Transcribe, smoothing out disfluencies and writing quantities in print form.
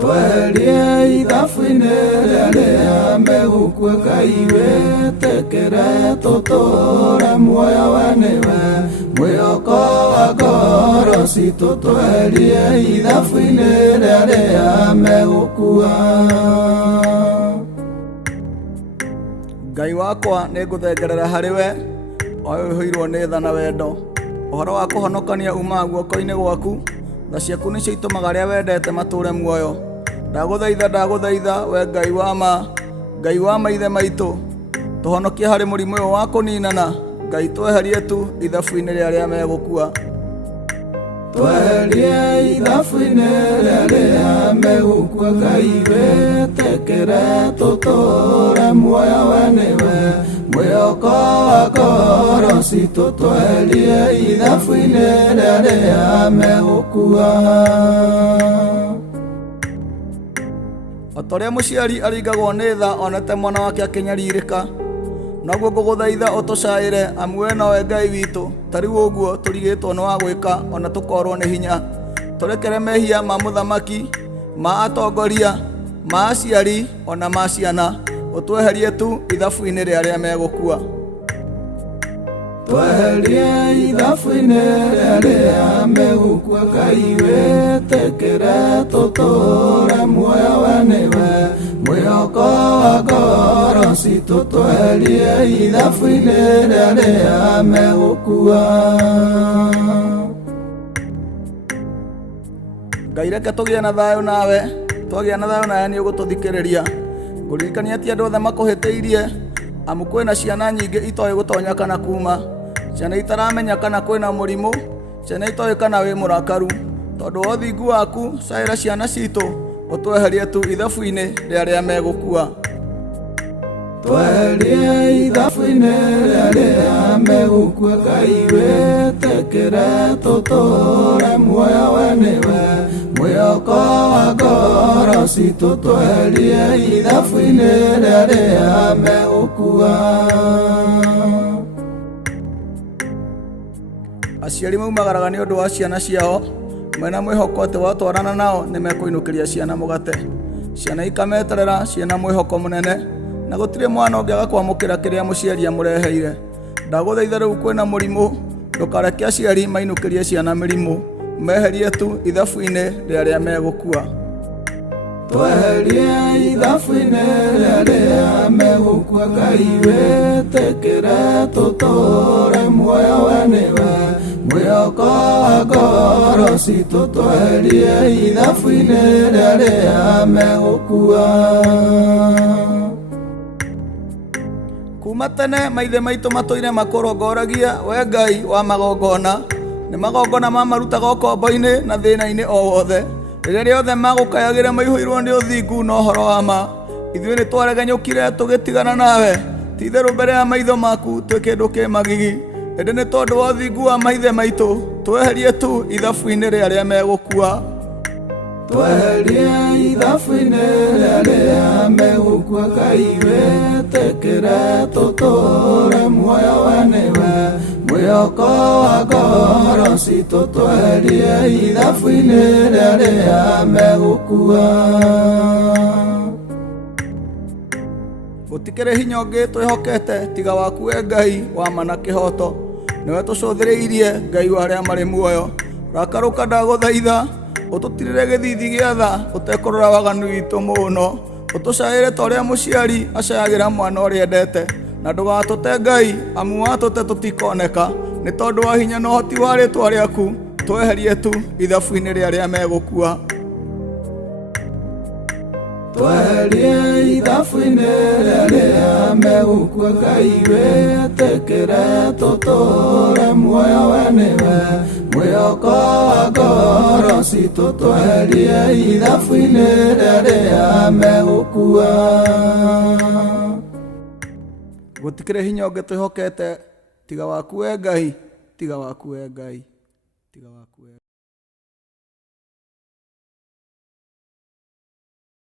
tweherie ithabu-inĩ rĩrĩa megũkua Ngai wĩtĩkĩre tũtũũre muoyo we nĩwe mwĩhoko wa ngoro citũ tweherie ithabu-inĩ rĩrĩa megũkua. Ngai wakwa nĩ ngũthengerera harĩ we o ũihũirwo nĩ tha na wendo. Ũhoro wa kũhonokania umaga guoko-inĩ gwaku, tha ciaku nĩcio itũmaga arĩa wendete matũũre muoyo. Ndagũthaitha we Ngai wa ma, Ngai wa maithe maitũ, tũhonokie harĩ mũrimũ ũyũ wa kũninana. Ngai tweherie tu ithabu-inĩ rĩrĩa megũkua. Tweherie ithabu-inĩ rĩrĩa megũkua Ngai wĩtĩkĩre tũtũũre muoyo we nĩwe mwĩhoko wa ngoro citũ tweherie ithabu-inĩ rĩrĩa megũkua. O ta ũrĩa mũciari aringagwo nĩ tha onete mwana wake akĩnyarirĩka, naguo ngũgũthaitha ũtũcaĩre amu we nowe Ngai witũ. Ta rĩu ũguo tũrigĩtwo nĩ wa gwĩka ona tũkorwo nĩ hinya. Tũrekere mehia ma mũthamaki, ma atongoria, ma aciari ona ma ciana. Ũtweherie tu ithabu-inĩ rĩrĩa megũkua. Tweherie ithabu-inĩ rĩrĩa megũkua Ngai wĩtĩkĩre tũtũũre muoyo we nĩwe mwĩhoko wa ngoro citũ tweherie ithabu-inĩ rĩrĩa megũkua. Ngai reke tũgĩe na thayũ nawe, twagĩa na thayũ nawe nĩ ũgũtũthikĩrĩria. Ngũririkania atĩ andũ othe makũhĩtĩirie, amu kwĩna ciana nyingĩ itoĩ gũtonya kana kuma, ciana itaramenya kana kwĩna mũrimũ, ciana itoĩ kana wĩ mũrakaru. Tondũ wa ũthingu waku caĩra ciana citũ, ũtweherie tu ithabu-inĩ rĩrĩa megũkua. Tweherie ithabu-inĩ rĩrĩa megũkua Ngai wĩtĩkĩre tũtũũre muoyo we nĩwe mwĩhoko wa ngoro citũ tweherie ithabu-inĩ rĩrĩa megũkua. Aciari maumagaraga nĩ ũndũ wa ciana ciao, mena mwĩhoko atĩ watwarana nao nĩ mekũinũkĩria ciana mũgate. Ciana ikameterera ciana mwĩhoko mũnene, na gũtirĩ mwana ũngĩaga kwamũkĩra kĩrĩa mũciari amũreheire. Ndagũthaitha rĩu kwĩna mũrimũ, ndũkareke aciari mainũkĩrie ciana mĩrimũ, meherie tu ithabu-inĩ rĩrĩa megũkua. Tweherie ithabu-inĩ rĩrĩa megũkua Ngai wĩtĩkĩre tũtũũre muoyo we nĩwe mwĩhoko wa ngoro citũ tweherie ithabu-inĩ rĩrĩa megũkua. Kuma tene maithe maitũ matũire makũrongoragia we Ngai wa magongona. Nĩ magongona mamarutaga ũkombo-inĩ na thĩna-inĩ o wothe. Rĩrĩa rĩothe magũkayagĩra maihũirwo nĩ ũthingu na ũhoro wa ma. Ithuĩ nĩ twaregenyũkire tũgĩtigana nawe, ti itherũ mbere ya maitho maku twĩ kĩndũ kĩ magigi. Ĩndĩ nĩ tondũ wa ũthingu wa maithe maitũ, tweherie tu ithabu-inĩ rĩrĩa megũkua. Tweherie ithabu-inĩ rĩrĩa megũkua Ngai wĩtĩkĩre tũtũũre muoyo we nĩwe mwĩhoko wa ngoro citũ tweherie ithabu-inĩ rĩrĩa megũkua. Gũtikĩrĩ hinya ũngĩ twĩhokete tiga waku we Ngai wa ma na kĩhoto. Nĩwe tũcũthĩrĩirie Ngai wa arĩa marĩ muoyo. Rakarũka ndagũthaitha, ũtũtirĩre gĩthithi gĩa tha ũtekũrora waganu witũ mũno. Ũtũcaĩre ta ũrĩa mũciari acaagĩra mwana ũrĩa endete. Na ndũgatũte Ngai, amu watũte tũtikoneka. Nĩ tondũ wa hinya na ũhoti wa rĩĩtwa rĩaku, tweherie tu ithabu-inĩ rĩrĩa megũkua. Tweherie ithabu-inĩ rĩrĩa megũkua Ngai wĩtĩkĩre tũtũũre muoyo we nĩwe mwĩhoko wa ngoro citũ tweherie ithabu-inĩ rĩrĩa megũkua. Gũtikĩrĩ hinya ũngĩ twĩhokete tiga waku we Ngai, tiga waku we Ngai, tiga waku we Ngai.